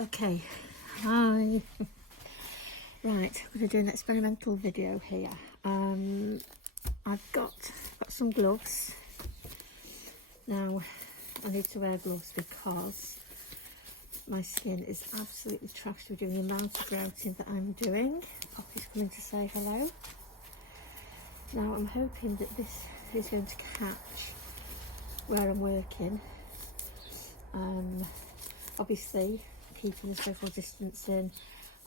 Okay, hi. Right, I'm going to do an experimental video here. I've got some gloves. Now, I need to wear gloves because my skin is absolutely trashed with doing the amount of grouting that I'm doing. Poppy's coming to say hello. Now, I'm hoping that this is going to catch where I'm working. Obviously, keeping the social distancing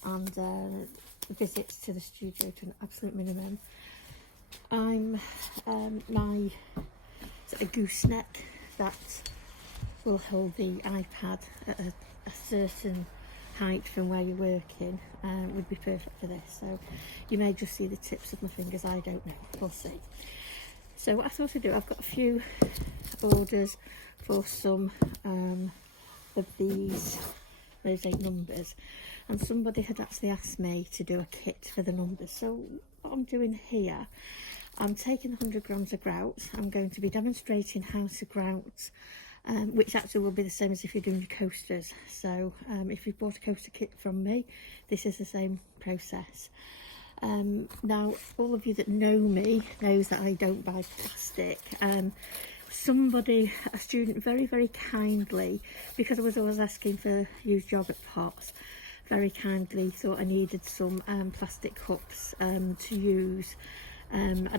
and the visits to the studio to an absolute minimum. I'm my a gooseneck that will hold the iPad at a certain height from where you're working would be perfect for this. So you may just see the tips of my fingers, I don't know, we'll see. So what I thought I'd do, I've got a few orders for some of these mosaic numbers, and somebody had actually asked me to do a kit for the numbers. So what I'm doing here, I'm taking 100 grams of grout. I'm going to be demonstrating how to grout, which actually will be the same as if you're doing your coasters. So if you bought a coaster kit from me, this is the same process. Now, all of you that know me knows that I don't buy plastic. Somebody, a student, very kindly, because I was always asking for used yogurt pots, very kindly thought I needed some plastic cups to use. I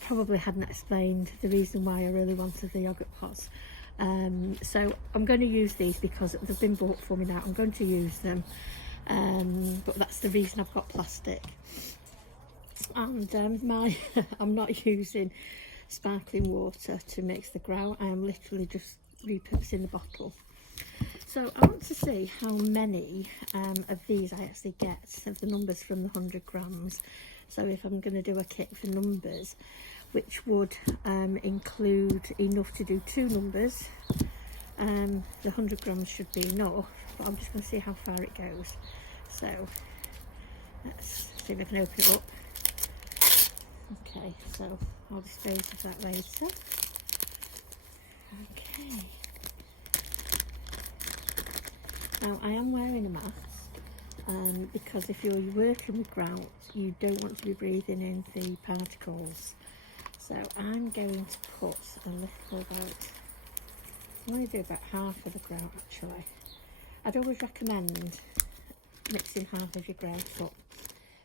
probably hadn't explained the reason why I really wanted the yogurt pots. So I'm going to use these because they've been bought for me now. I'm going to use them, but that's the reason I've got plastic. And I'm not using sparkling water to mix the grout. I am literally just repurposing the bottle. So I want to see how many of these I actually get, of the numbers from the 100 grams. So if I'm going to do a kit for numbers, which would include enough to do 2 numbers, the 100 grams should be enough, but I'm just going to see how far it goes. So let's see if I can open it up. Okay, so I'll dispose of that later. Okay. Now I am wearing a mask because if you're working with grout, you don't want to be breathing in the particles. So I'm going to put a little I'm going to do about half of the grout actually. I'd always recommend mixing half of your grout up,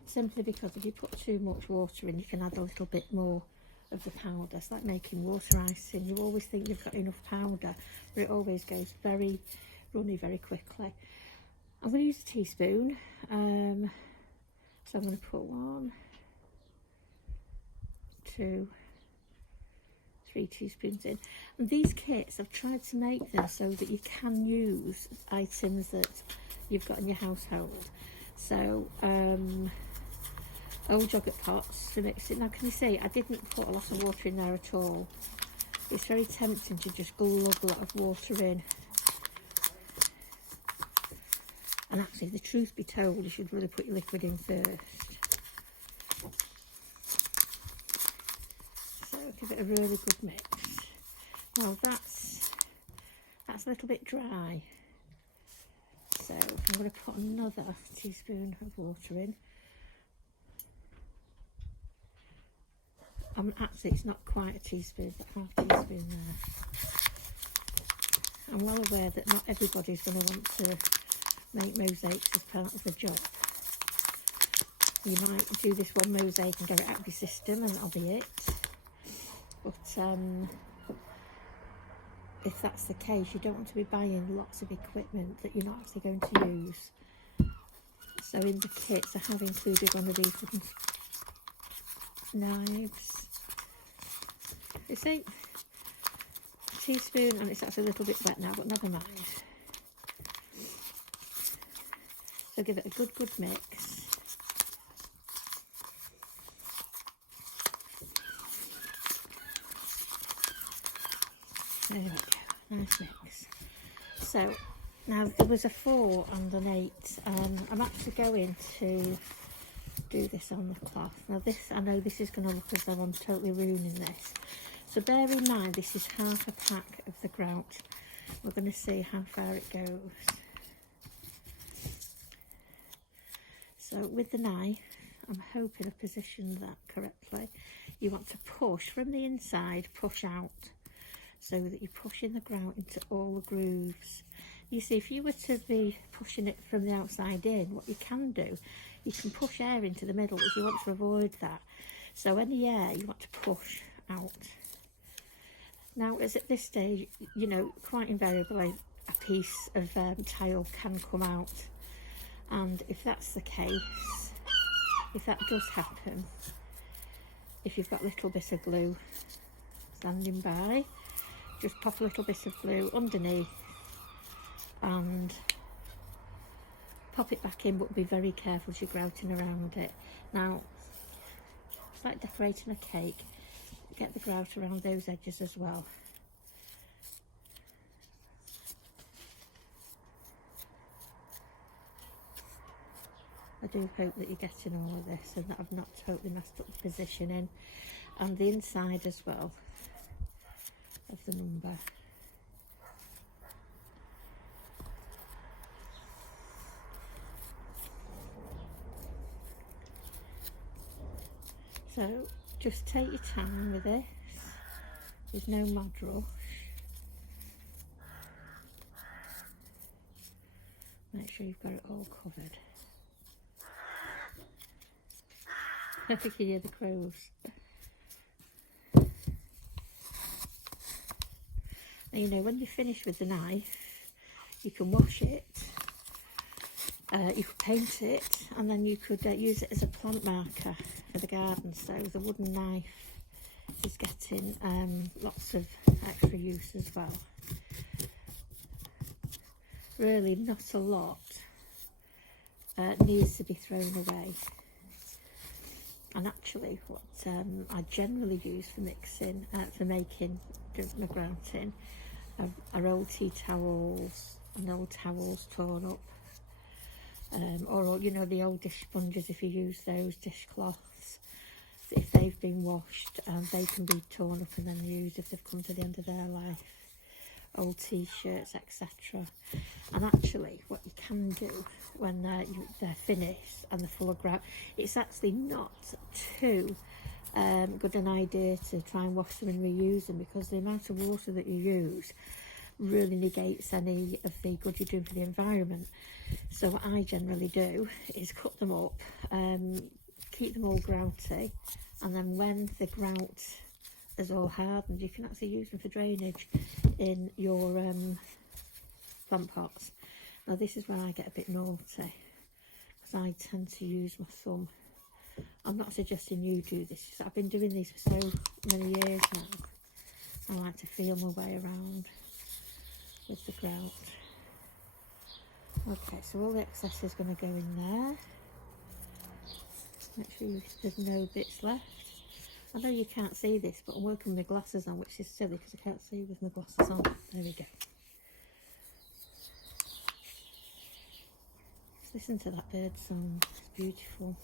simply because if you put too much water in, you can add a little bit more of the powder. It's like making water icing. You always think you've got enough powder, but it always goes very runny very quickly. I'm going to use a teaspoon. So I'm going to put 1, 2, 3 teaspoons in. And these kits, I've tried to make them so that you can use items that you've got in your household. So old yogurt pots to mix it. Now can you see I didn't put a lot of water in there at all. It's very tempting to just glug a lot of water in, and actually, the truth be told, you should really put your liquid in first. So give it a really good mix. Now that's a little bit dry, so I'm going to put another teaspoon of water in. Actually, it's not quite a teaspoon, but half a teaspoon there. I'm well aware that not everybody's going to want to make mosaics as part of the job. You might do this one mosaic and get it out of your system and that'll be it. But if that's the case, you don't want to be buying lots of equipment that you're not actually going to use. So in the kits I have included one of these wooden knives. You see, a teaspoon, and it's actually a little bit wet now, but never mind. So give it a good mix. There we go, nice mix. So now there was a 4 and an 8. I'm actually going to do this on the cloth. Now this, I know this is going to look as though I'm totally ruining this. So bear in mind, this is half a pack of the grout. We're going to see how far it goes. So with the knife, I'm hoping I've positioned that correctly. You want to push from the inside, push out, so that you're pushing the grout into all the grooves. You see, if you were to be pushing it from the outside in, what you can do, you can push air into the middle, if you want to avoid that. So any air you want to push out. Now, as at this stage, you know, quite invariably a piece of tile can come out, and if that's the case, if that does happen, if you've got a little bit of glue standing by, just pop a little bit of glue underneath and pop it back in, but be very careful as you're grouting around it. Now, it's like decorating a cake. Get the grout around those edges as well. I do hope that you're getting all of this and that I've not totally messed up the positioning, and the inside as well of the number. So just take your time with this, there's no mad rush. Make sure you've got it all covered. I think you hear the crows. Now, you know, when you finish with the knife, you can wash it, you could paint it, and then you could use it as a plant marker for the garden. So the wooden knife is getting lots of extra use as well. Really not a lot needs to be thrown away. And actually what I generally use for mixing, for making my grouting are old tea towels and old towels torn up, or you know, the old dish sponges, if you use those, dishcloths, if they've been washed, they can be torn up and then used if they've come to the end of their life. Old t-shirts, etc. And actually what you can do when they're finished and they're full of grout, it's actually not too good an idea to try and wash them and reuse them, because the amount of water that you use really negates any of the good you're doing for the environment. So what I generally do is cut them up, keep them all grouty, and then when the grout is all hardened, you can actually use them for drainage in your plant pots. Now this is where I get a bit naughty, because I tend to use my thumb. I'm not suggesting you do this, I've been doing these for so many years now. I like to feel my way around with the grout. Okay, so all the excess is going to go in there. Make sure there's no bits left. I know you can't see this, but I'm working with my glasses on, which is silly because I can't see with my glasses on. There we go. Just listen to that bird song, it's beautiful.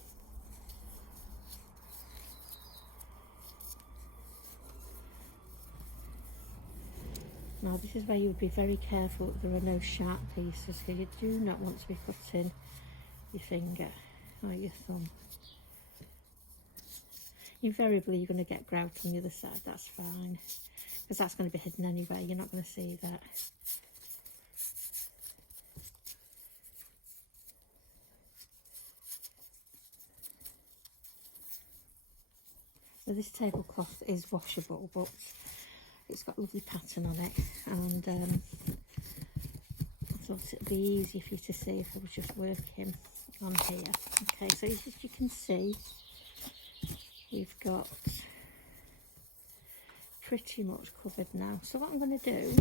Now this is where you would be very careful that there are no sharp pieces, because you do not want to be cutting your finger or your thumb. Invariably you're going to get grout on the other side, that's fine, because that's going to be hidden anyway, you're not going to see that. So this tablecloth is washable, but it's got a lovely pattern on it, and I thought it'd be easier for you to see if I was just working on here. Okay, so as you can see, we've got pretty much covered now. So what I'm going to do,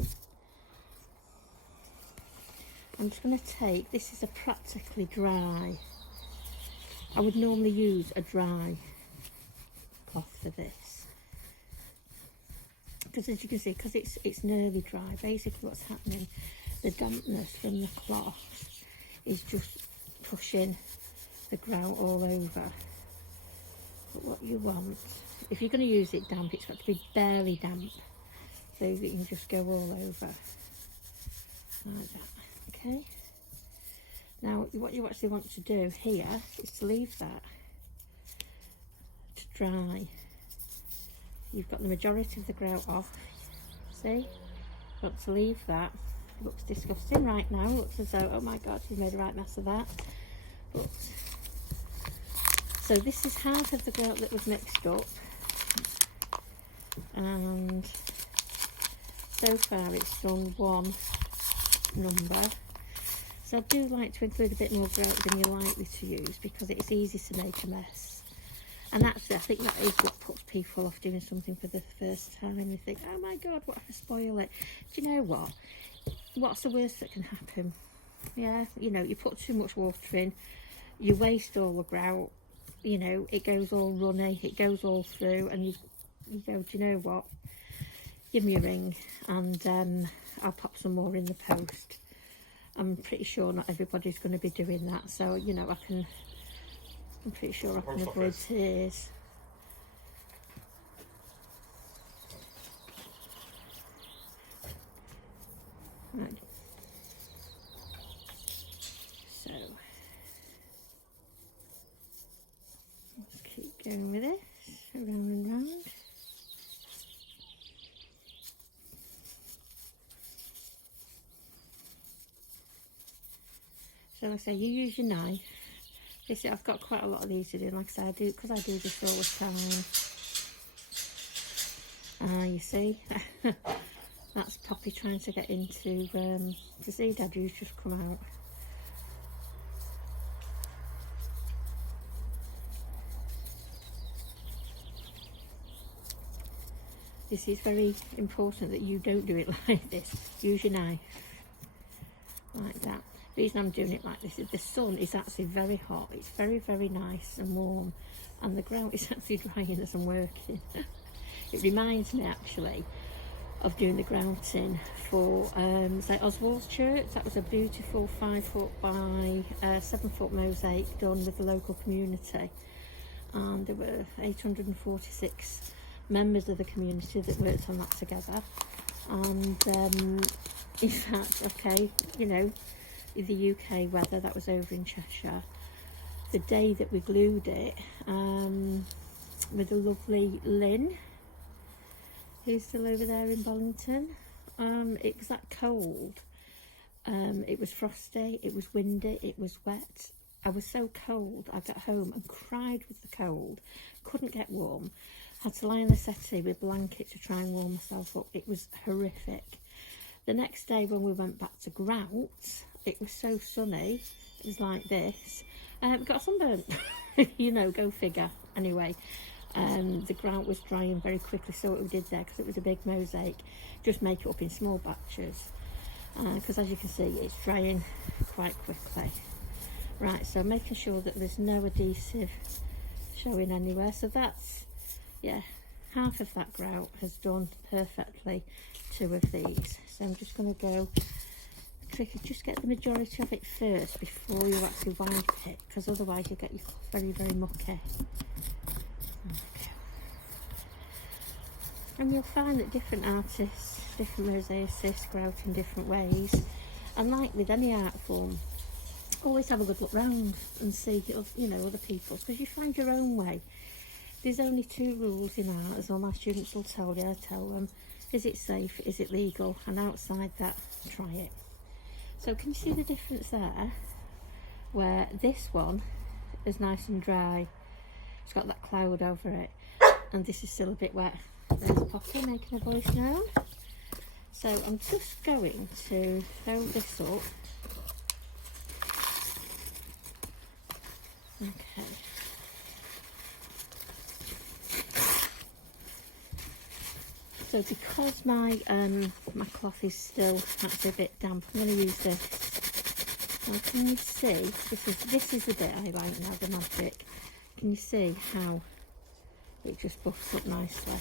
I'm just going to take, this is a practically dry, I would normally use a dry cloth for this, because as you can see, because it's nearly dry, basically what's happening, the dampness from the cloth is just pushing the grout all over. But what you want, if you're going to use it damp, it's got to be barely damp, so that you can just go all over like that. Okay, Now what you actually want to do here is to leave that to dry. You've got the majority of the grout off, see? Got to leave that. It looks disgusting right now. It looks as though, oh my god, you've made a right mess of that. But so this is half of the grout that was mixed up, and so far it's done one number. So I do like to include a bit more grout than you're likely to use, because it's easy to make a mess. And actually I think that is what puts people off doing something for the first time. You think, oh my god, what if I spoil it? Do you know what? What's the worst that can happen? Yeah, you know, you put too much water in, you waste all the grout, you know, it goes all runny, it goes all through, and you go, do you know what? Give me a ring and I'll pop some more in the post. I'm pretty sure not everybody's going to be doing that, so, you know, I'm pretty sure I can avoid tears. Right. So let's keep going with this, round and round. So like I say, you use your knife. You see, I've got quite a lot of these to do. Like I say, I do, because I do this all the time. You see, that's Poppy trying to get into to see Daddy's just come out. This is very important that you don't do it like this. Use your knife like that. The reason I'm doing it like this is the sun is actually very hot. It's very, very nice and warm, and the grout is actually drying as I'm working. It reminds me actually of doing the grouting for St Oswald's Church. That was a beautiful 5 foot by 7 foot mosaic done with the local community, and there were 846 members of the community that worked on that together. And in fact, okay, you know, the UK weather, that was over in Cheshire, the day that we glued it with the lovely Lynn, who's still over there in Bollington, it was that cold. It was frosty, it was windy, it was wet. I was so cold, I got home and cried with the cold, couldn't get warm, had to lie on the settee with blankets to try and warm myself up. It was horrific. The next day when we went back to grout, it was so sunny, it was like this. We got sunburnt, you know, go figure. Anyway, the grout was drying very quickly, so what we did there, because it was a big mosaic, just make it up in small batches, because as you can see, it's drying quite quickly. Right, so making sure that there's no adhesive showing anywhere. So that's, yeah, half of that grout has done perfectly 2 of these. So I'm just going to go, the trick is just get the majority of it first before you actually wipe it, because otherwise you get your cloth very, very mucky. Okay. And you'll find that different artists, different mosaicists grout in different ways, and like with any art form, always have a good look round and see, you know, other people's, because you find your own way. There's only 2 rules in art, as all my students will tell you. I tell them, is it safe, is it legal, and outside that, try it. So can you see the difference there, where this one is nice and dry, it's got that cloud over it, and this is still a bit wet. There's Poppy making a voice now. So I'm just going to fold this up. Okay. So because my my cloth is still actually a bit damp, I'm going to use this. Now can you see, this is the bit I like now, the magic. Can you see how it just buffs up nicely?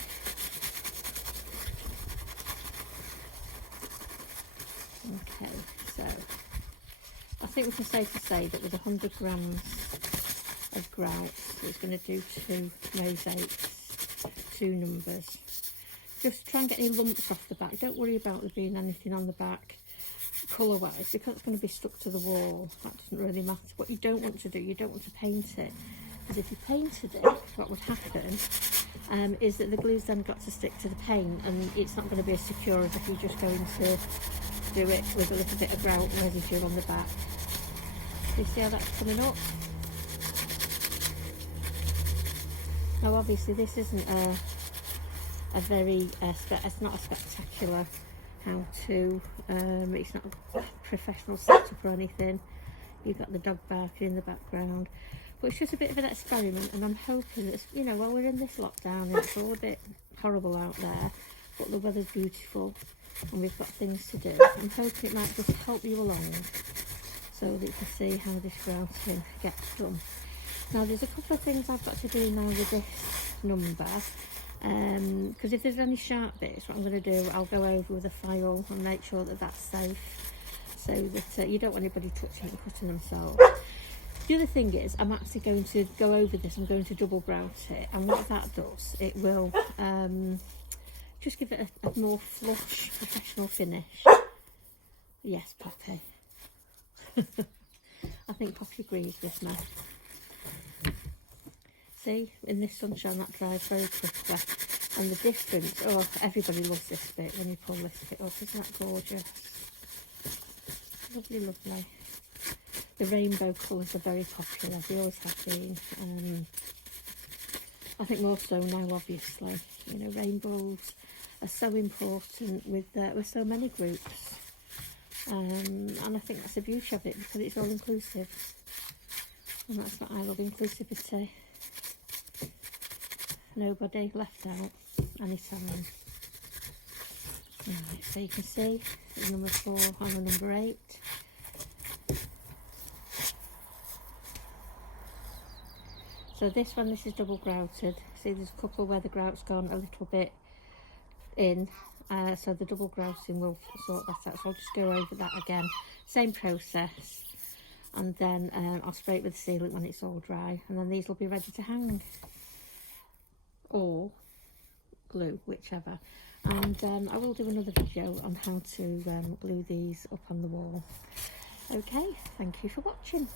Okay, so I think we can safely say that with 100 grams of grout, it's going to do 2 mosaics, 2 numbers. Just try and get any lumps off the back. Don't worry about there being anything on the back. colour wise, because it's going to be stuck to the wall, that doesn't really matter. What you don't want to do, you don't want to paint it, because if you painted it, what would happen is that the glue's then got to stick to the paint, and it's not going to be as secure as if you're just going to do it with a little bit of grout residue on the back. You see how that's coming up? Now obviously this isn't a very, it's not a spectacular how-to, it's not a professional setup or anything. You've got the dog barking in the background, but it's just a bit of an experiment, and I'm hoping that, you know, while we're in this lockdown and it's all a bit horrible out there, but the weather's beautiful and we've got things to do, I'm hoping it might just help you along so that you can see how this grouting gets done. Now there's a couple of things I've got to do now with this number, because if there's any sharp bits, what I'm going to do, I'll go over with a file and make sure that that's safe, so that you don't want anybody touching it and cutting themselves. The other thing is, I'm actually going to go over this, I'm going to double grout it, and what that does, it will just give it a more flush, professional finish. Yes, Poppy. I think Poppy agrees with me. See, in this sunshine that dries very quickly, and the difference, oh, everybody loves this bit when you pull this bit up, isn't that gorgeous? Lovely, lovely. The rainbow colours are very popular, they always have been. I think more so now, obviously. You know, rainbows are so important with so many groups, and I think that's the beauty of it, because it's all inclusive, and that's what I love, inclusivity. Nobody left out anytime. Right, so you can see the number 4 and the number 8. So this one, this is double grouted. See, there's a couple where the grout's gone a little bit in, so the double grouting will sort that out. So I'll just go over that again. Same process, and then I'll spray it with the sealant when it's all dry, and then these will be ready to hang, or glue, whichever. And I will do another video on how to glue these up on the wall. Okay, thank you for watching.